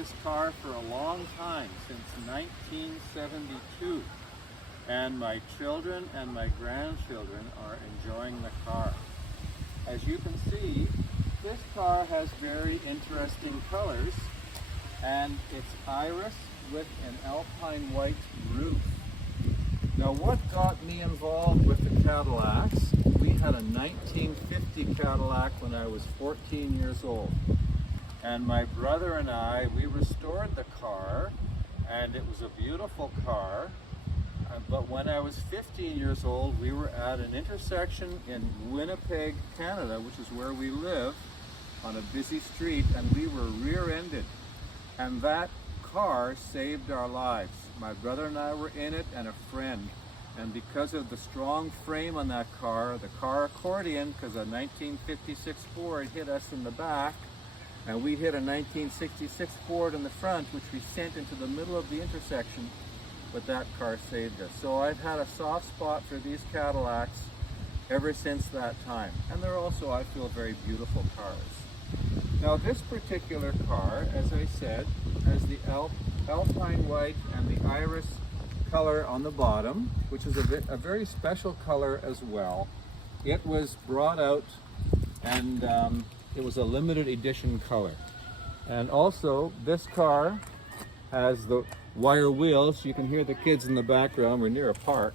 this car for a long time, since 1972. And my children and my grandchildren are enjoying the car. As you can see, this car has very interesting colors, and it's iris with an alpine white roof. Now, what got me involved with the Cadillacs, we had a 1950 Cadillac when I was 14 years old. And my brother and I, we restored the car, and it was a beautiful car. But when I was 15 years old, we were at an intersection in Winnipeg, Canada, which is where we live, on a busy street, and we were rear-ended. And that car saved our lives. My brother and I were in it, and a friend. And because of the strong frame on that car, the car accordion, because a 1956 Ford hit us in the back, and we hit a 1966 Ford in the front, which we sent into the middle of the intersection, but that car saved us. So I've had a soft spot for these Cadillacs ever since that time. And they're also, I feel, very beautiful cars. Now this particular car, as I said, has the alpine white and the iris color on the bottom, which is a very special color as well. It was brought out, and it was a limited edition color. And also, this car has the wire wheels. You can hear the kids in the background. We're near a park.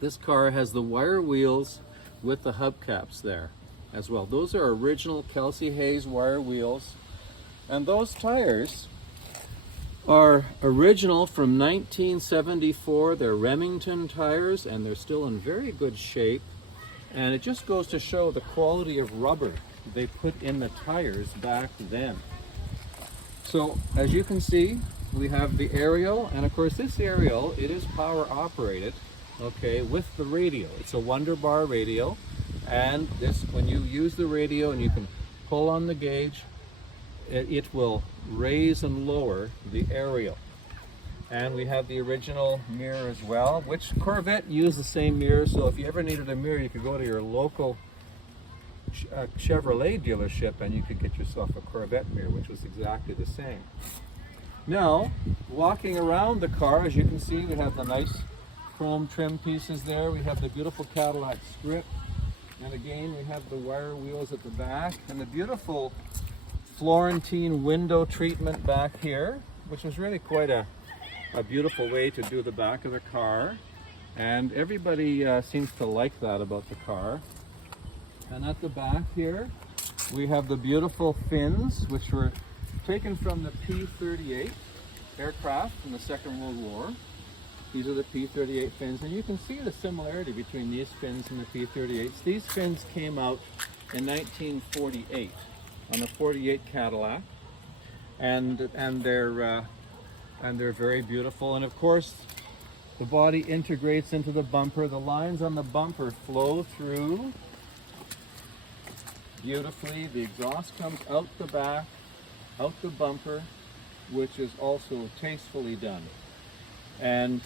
This car has the wire wheels with the hubcaps there as well. Those are original Kelsey Hayes wire wheels. And those tires are original from 1974. They're Remington tires, and they're still in very good shape. And it just goes to show the quality of rubber they put in the tires back then. So as you can see, we have the aerial, and of course this aerial, it is power operated, okay, with the radio. It's a Wonder Bar radio, and this, when you use the radio and you can pull on the gauge, it will raise and lower the aerial. And we have the original mirror as well, which Corvette used the same mirror, so if you ever needed a mirror, you could go to your local Chevrolet dealership and you could get yourself a Corvette mirror, which was exactly the same. Now, walking around the car, as you can see, we have the nice chrome trim pieces there. We have the beautiful Cadillac script. And again, we have the wire wheels at the back and the beautiful Florentine window treatment back here, which was really quite a beautiful way to do the back of the car. And everybody seems to like that about the car. And at the back here, we have the beautiful fins, which were taken from the P-38 aircraft in the Second World War. These are the P-38 fins, and you can see the similarity between these fins and the P-38s. These fins came out in 1948 on a 48 Cadillac, and they're very beautiful. And of course, the body integrates into the bumper. The lines on the bumper flow through beautifully. The exhaust comes out the back, out the bumper, which is also tastefully done. And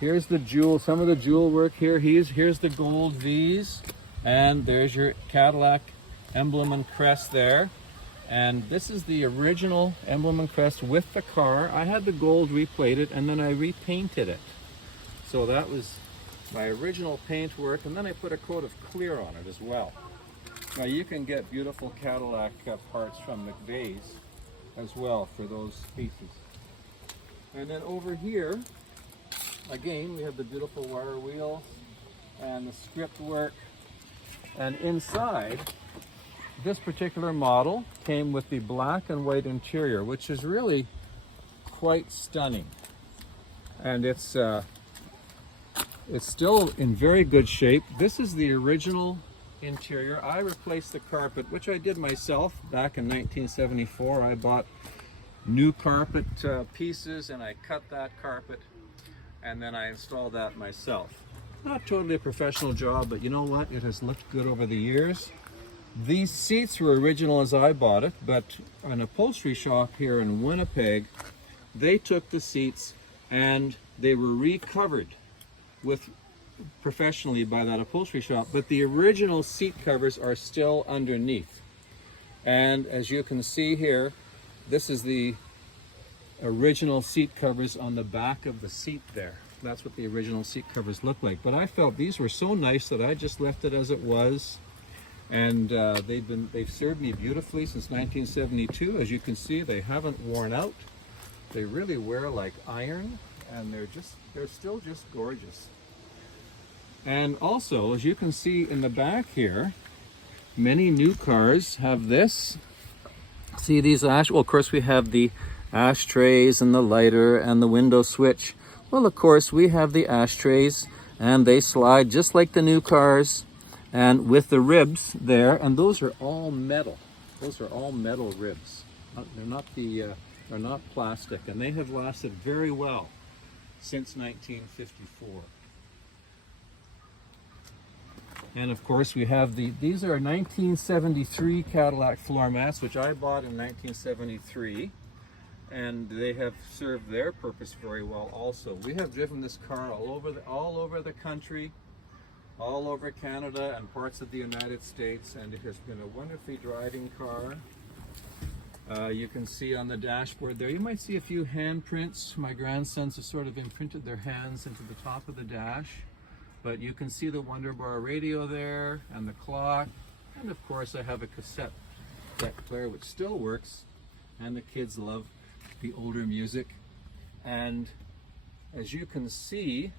here's the jewel, some of the jewel work here. Here's the gold V's, and there's your Cadillac emblem and crest there. And this is the original emblem and crest with the car. I had the gold replated, and then I repainted it. So that was my original paint work, and then I put a coat of clear on it as well. Now you can get beautiful Cadillac parts from McVeigh's as well for those pieces. And then over here, again, we have the beautiful wire wheels and the script work. And inside, this particular model came with the black and white interior, which is really quite stunning. And it's still in very good shape. This is the original interior. I replaced the carpet, which I did myself back in 1974. I bought new carpet pieces, and I cut that carpet, and then I installed that myself. Not totally a professional job, but you know what? It has looked good over the years. These seats were original as I bought it, but an upholstery shop here in Winnipeg, they took the seats and they were recovered with professionally by that upholstery shop, but the original seat covers are still underneath. And as you can see here, this is the original seat covers on the back of the seat there. That's what the original seat covers look like. But I felt these were so nice that I just left it as it was. And they've served me beautifully since 1972. As you can see, they haven't worn out. They really wear like iron, and they're still just gorgeous. And also, as you can see in the back here, many new cars have this. See these well, of course we have the ashtrays and the lighter and the window switch. Well, of course we have the ashtrays, and they slide just like the new cars, and with the ribs there, and those are all metal. Those are all metal ribs. They're not plastic, and they have lasted very well since 1954. And of course we have these are 1973 Cadillac floor mats, which I bought in 1973, and they have served their purpose very well also. We have driven this car all over the country, all over Canada and parts of the United States, and it has been a wonderfully driving car. You can see on the dashboard there, you might see a few handprints. My grandsons have sort of imprinted their hands into the top of the dash. But you can see the Wonderbar radio there, and the clock, and of course I have a cassette deck player which still works, and the kids love the older music. And as you can see,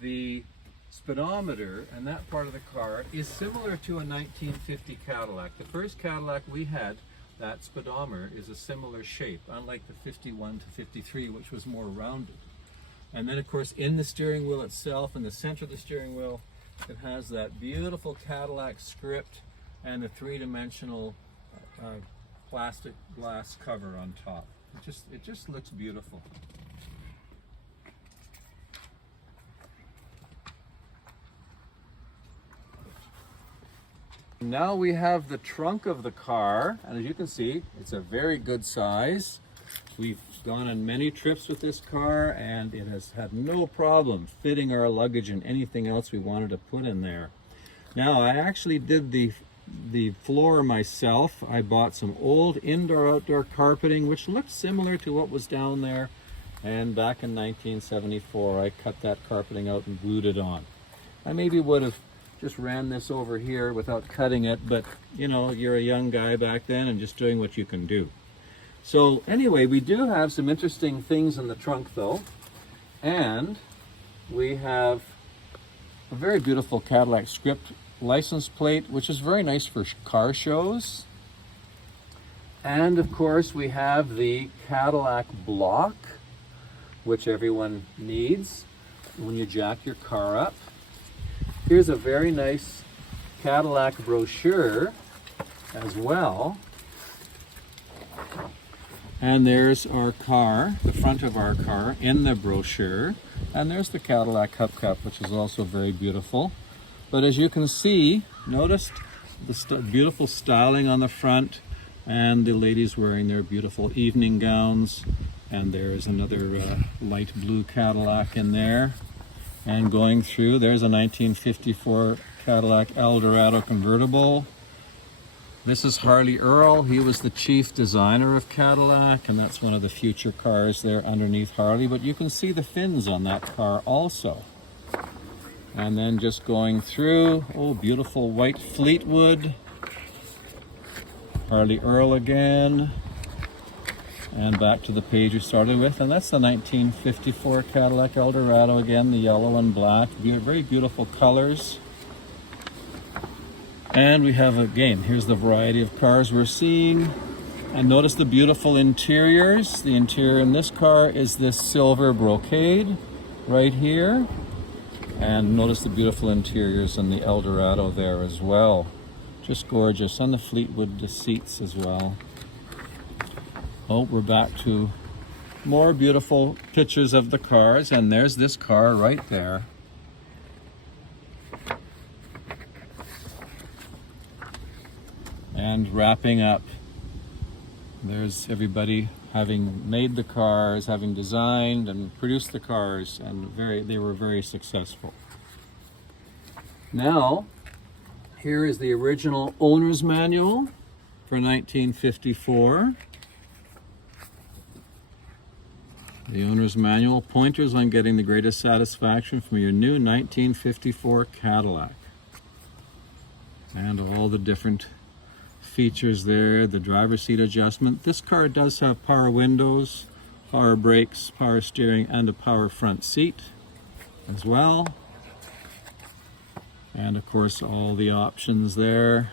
the speedometer and that part of the car is similar to a 1950 Cadillac. The first Cadillac we had, that speedometer is a similar shape, unlike the 51 to 53, which was more rounded. And then, of course, in the steering wheel itself, in the center of the steering wheel, it has that beautiful Cadillac script and a three-dimensional plastic glass cover on top. It just looks beautiful. Now we have the trunk of the car, and as you can see, it's a very good size. We've gone on many trips with this car, and it has had no problem fitting our luggage and anything else we wanted to put in there. Now, I actually did the floor myself. I bought some old indoor-outdoor carpeting, which looked similar to what was down there. And back in 1974, I cut that carpeting out and glued it on. I maybe would have just ran this over here without cutting it, but you know, you're a young guy back then and just doing what you can do. So anyway, we do have some interesting things in the trunk though, and we have a very beautiful Cadillac script license plate, which is very nice for car shows. And of course we have the Cadillac block, which everyone needs when you jack your car up. Here's a very nice Cadillac brochure as well. And there's our car, the front of our car in the brochure. And there's the Cadillac hubcap, which is also very beautiful. But as you can see, notice the beautiful styling on the front, and the ladies wearing their beautiful evening gowns. And there's another light blue Cadillac in there. And going through, there's a 1954 Cadillac Eldorado convertible. This is Harley Earl. He was the chief designer of Cadillac, and that's one of the future cars there underneath Harley. But you can see the fins on that car also. And then just going through, oh, beautiful white Fleetwood. Harley Earl again. And back to the page we started with, and that's the 1954 Cadillac Eldorado again, the yellow and black. Very beautiful colors. And we have, again, here's the variety of cars we're seeing. And notice the beautiful interiors. The interior in this car is this silver brocade right here. And notice the beautiful interiors in the Eldorado there as well. Just gorgeous. And the Fleetwood seats as well. Oh, we're back to more beautiful pictures of the cars, and there's this car right there. And wrapping up, there's everybody having made the cars, having designed and produced the cars, and they were very successful. Now, here is the original owner's manual for 1954. The owner's manual, pointers on getting the greatest satisfaction from your new 1954 Cadillac. And all the different features there, the driver's seat adjustment. This car does have power windows, power brakes, power steering, and a power front seat as well. And of course all the options there.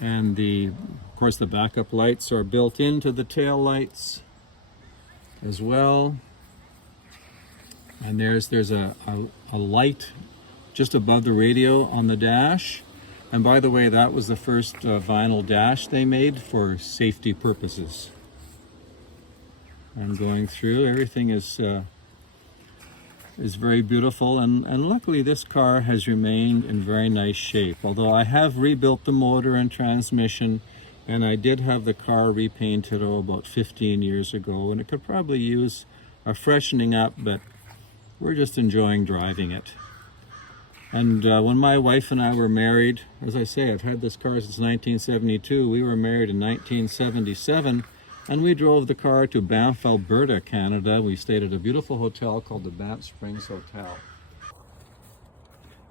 And of course the backup lights are built into the tail lights as well. And there's a light just above the radio on the dash. And by the way, that was the first vinyl dash they made for safety purposes. I'm going through, everything is very beautiful, and luckily this car has remained in very nice shape. Although I have rebuilt the motor and transmission, and I did have the car repainted about 15 years ago, and it could probably use a freshening up, but we're just enjoying driving it. And when my wife and I were married, as I say, I've had this car since 1972. We were married in 1977, and we drove the car to Banff, Alberta, Canada. We stayed at a beautiful hotel called the Banff Springs Hotel.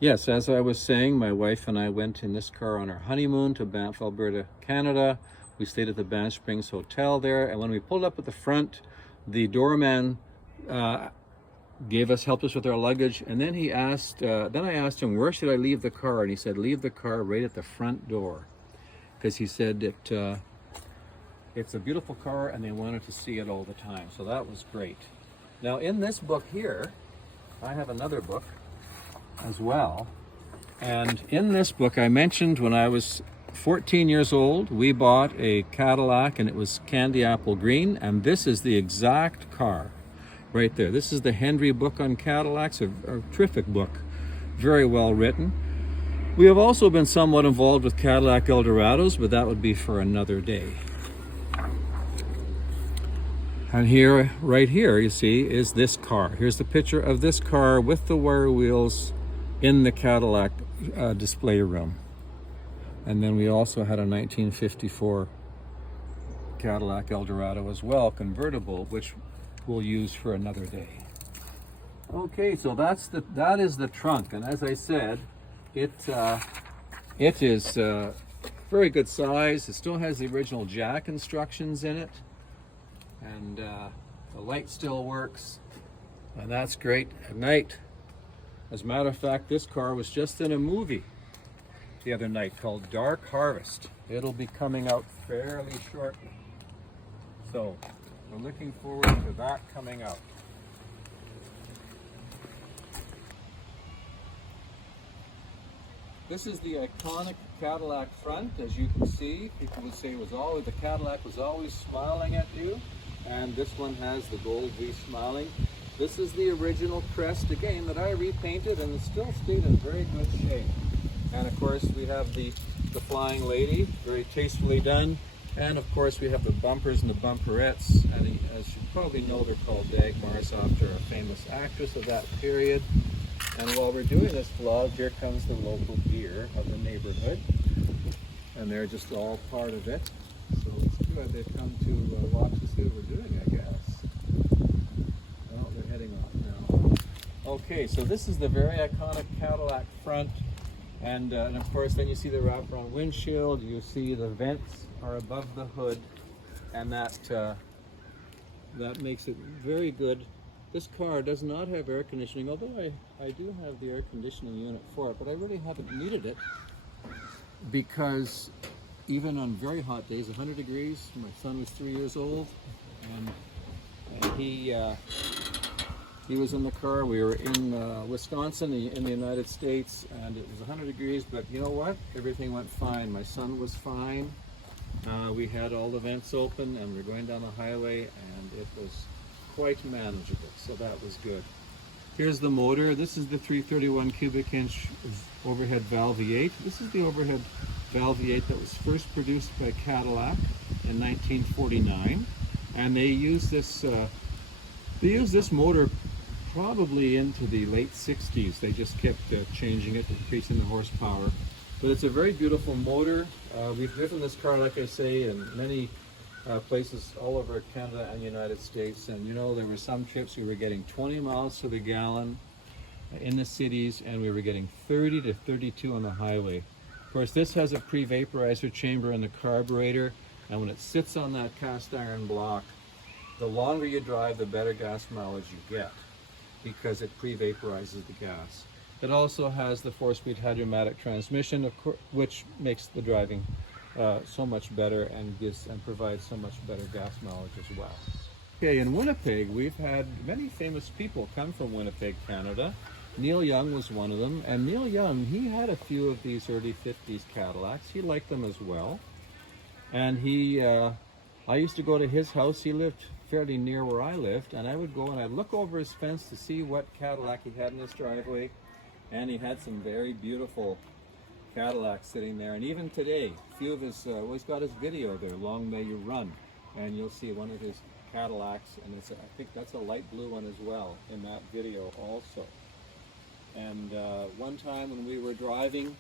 Yes, as I was saying, my wife and I went in this car on our honeymoon to Banff, Alberta, Canada. We stayed at the Banff Springs Hotel there, and when we pulled up at the front, the doorman helped us with our luggage, and then he asked, then I asked him, where should I leave the car? And he said, leave the car right at the front door, because he said it's a beautiful car and they wanted to see it all the time. So that was great. Now in this book here, I have another book as well. And in this book, I mentioned when I was 14 years old, we bought a Cadillac, and it was candy apple green, and this is the exact car right there. This is the Henry book on Cadillacs, a terrific book, very well written. We have also been somewhat involved with Cadillac Eldorados, but that would be for another day. And here, right here, you see, is this car. Here's the picture of this car with the wire wheels in the Cadillac display room. And then we also had a 1954 Cadillac Eldorado as well, convertible, which we'll use for another day. Okay, so that is the trunk, and as I said, it is very good size. It still has the original jack instructions in it, and the light still works, and that's great at night. As a matter of fact, this car was just in a movie the other night called Dark Harvest. It'll be coming out fairly shortly, so we're looking forward to that coming out. This is the iconic Cadillac front. As you can see, people would say the Cadillac was always smiling at you, and this one has the gold V smiling. This is the original crest, again, that I repainted, and it still stayed in very good shape. And of course we have the Flying Lady, very tastefully done. And of course we have the bumpers and the bumperettes, and as you probably know, they're called Dagmars after a famous actress of that period. And while we're doing this vlog, here comes the local beer of the neighborhood, and they're just all part of it. So it's good they've come to watch and see what we're doing, I guess. Well, they're heading off now. Okay, so this is the very iconic Cadillac front, and of course then you see the wraparound windshield. You see the vents are above the hood, and that makes it very good. This car does not have air conditioning, although I do have the air conditioning unit for it, but I really haven't needed it, because even on very hot days, 100 degrees, my son was 3 years old, and he was in the car. We were in Wisconsin, in the United States, and it was 100 degrees, but you know what? Everything went fine. My son was fine. We had all the vents open, and we were going down the highway, and it was quite manageable, so that was good. Here's the motor. This is the 331 cubic inch overhead valve V8. This is the overhead valve V8 that was first produced by Cadillac in 1949, and they used this motor probably into the late 60s. They just kept changing it, increasing the horsepower. But it's a very beautiful motor. We've driven this car, like I say, in many places all over Canada and the United States. And you know, there were some trips we were getting 20 miles to the gallon in the cities, and we were getting 30 to 32 on the highway. Of course, this has a pre-vaporizer chamber in the carburetor, and when it sits on that cast iron block, the longer you drive, the better gas mileage you get, because it pre-vaporizes the gas. It also has the 4-speed Hadromatic transmission, which makes the driving so much better and provides so much better gas mileage as well. Okay, in Winnipeg, we've had many famous people come from Winnipeg, Canada. Neil Young was one of them, and Neil Young, he had a few of these early 50s Cadillacs. He liked them as well. And I used to go to his house. He lived fairly near where I lived, and I would go and I'd look over his fence to see what Cadillac he had in his driveway. And he had some very beautiful Cadillacs sitting there. And even today, a few of his, he's got his video there, Long May You Run. And you'll see one of his Cadillacs, and I think that's a light blue one as well in that video also. And one time when we were driving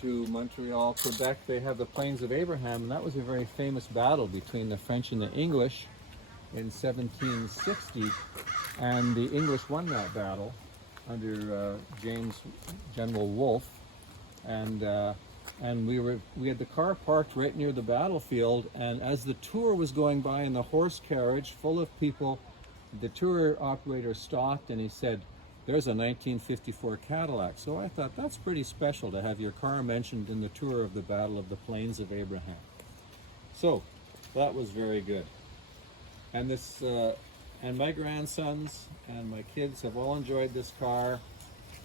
to Montreal, Quebec, they have the Plains of Abraham, and that was a very famous battle between the French and the English in 1760, and the English won that battle under General Wolfe, and we had the car parked right near the battlefield, and as the tour was going by in the horse carriage full of people, the tour operator stopped and he said, "There's a 1954 Cadillac." So I thought, that's pretty special to have your car mentioned in the tour of the Battle of the Plains of Abraham. So that was very good. And this, and my grandsons and my kids have all enjoyed this car.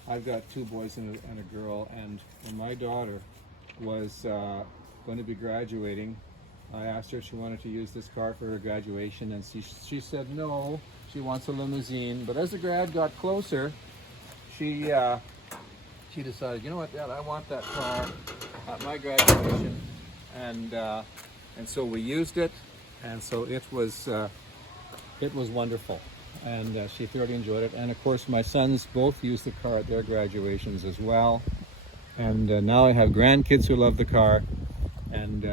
I've got 2 boys and a girl, and when my daughter was going to be graduating, I asked her if she wanted to use this car for her graduation, and she said no, she wants a limousine. But as the grad got closer, she decided, you know what, Dad, I want that car at my graduation, and so we used it, and so it was wonderful, and she thoroughly enjoyed it. And of course, my sons both used the car at their graduations as well, and now I have grandkids who love the car, and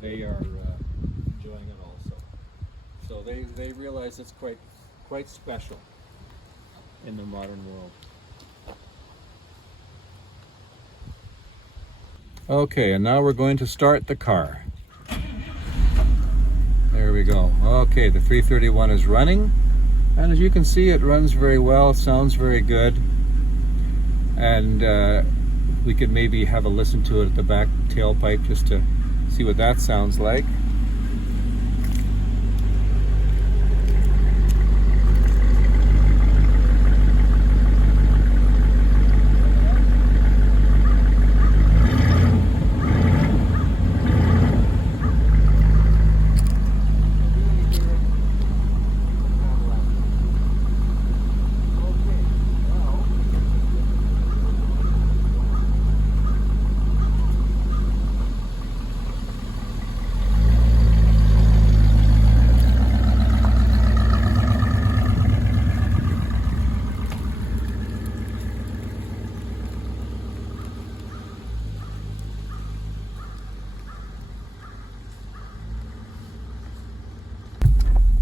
they are enjoying it also. So they realize it's quite special in the modern world. Okay, and now we're going to start the car. There we go. Okay, the 331 is running, and as you can see, it runs very well, sounds very good, and we could maybe have a listen to it at the back tailpipe just to see what that sounds like.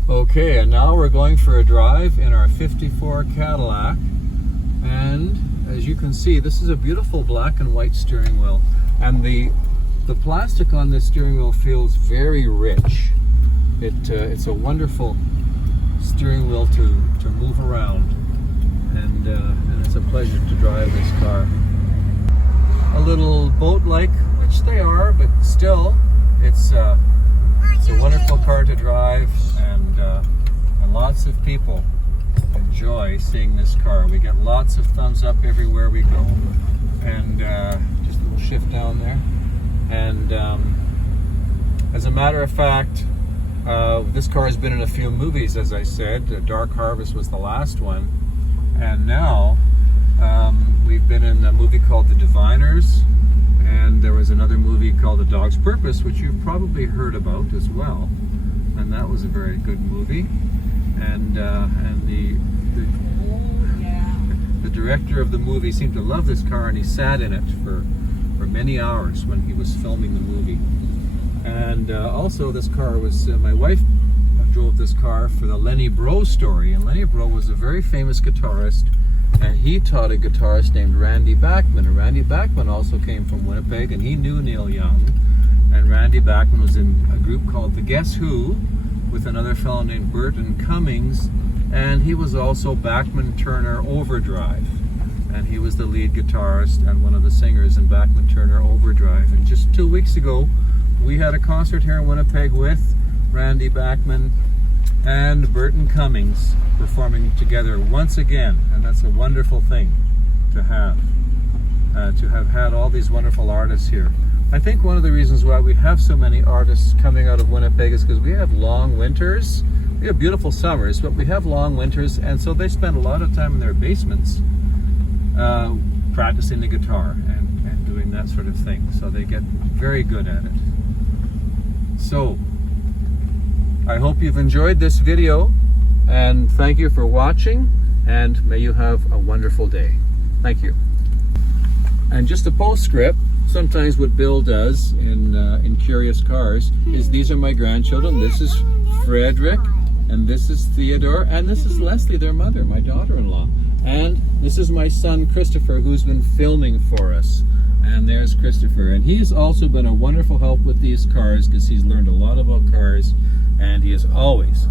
Okay, and now we're going for a drive in our 54 Cadillac, and as you can see, this is a beautiful black and white steering wheel, and the plastic on this steering wheel feels very rich. It's a wonderful steering wheel to move around, and it's a pleasure to drive this car. A little boat-like, which they are, but still, it's a wonderful car to drive, and lots of people enjoy seeing this car. We get lots of thumbs up everywhere we go, and just a little shift down there. And as a matter of fact, this car has been in a few movies, as I said. Dark Harvest was the last one, and now we've been in a movie called The Diviners, and there was another movie called A Dog's Purpose, which you've probably heard about as well, and that was a very good movie. And the director of the movie seemed to love this car, and he sat in it for many hours when he was filming the movie. And also this car was, my wife drove this car for the Lenny Breau story, and Lenny Breau was a very famous guitarist, and he taught a guitarist named Randy Bachman, and Randy Bachman also came from Winnipeg, and he knew Neil Young, and Randy Bachman was in a group called the Guess Who with another fellow named Burton Cummings, and he was also Bachman Turner Overdrive, and he was the lead guitarist and one of the singers in Bachman Turner Overdrive. And just 2 weeks ago we had a concert here in Winnipeg with Randy Bachman and Burton Cummings performing together once again, and that's a wonderful thing to have had all these wonderful artists here. I think one of the reasons why we have so many artists coming out of Winnipeg is because we have long winters. We have beautiful summers, but we have long winters, and so they spend a lot of time in their basements practicing the guitar and doing that sort of thing, so they get very good at it. So I hope you've enjoyed this video, and thank you for watching, and may you have a wonderful day. Thank you. And just a postscript, sometimes what Bill does in Curious Cars is, these are my grandchildren, this is Frederick, and this is Theodore, and this is Leslie, their mother, my daughter-in-law. And this is my son Christopher, who's been filming for us. And there's Christopher, and he's also been a wonderful help with these cars because he's learned a lot about cars, and he has always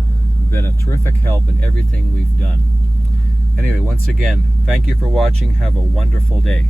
been a terrific help in everything we've done. Anyway, once again, thank you for watching. Have a wonderful day.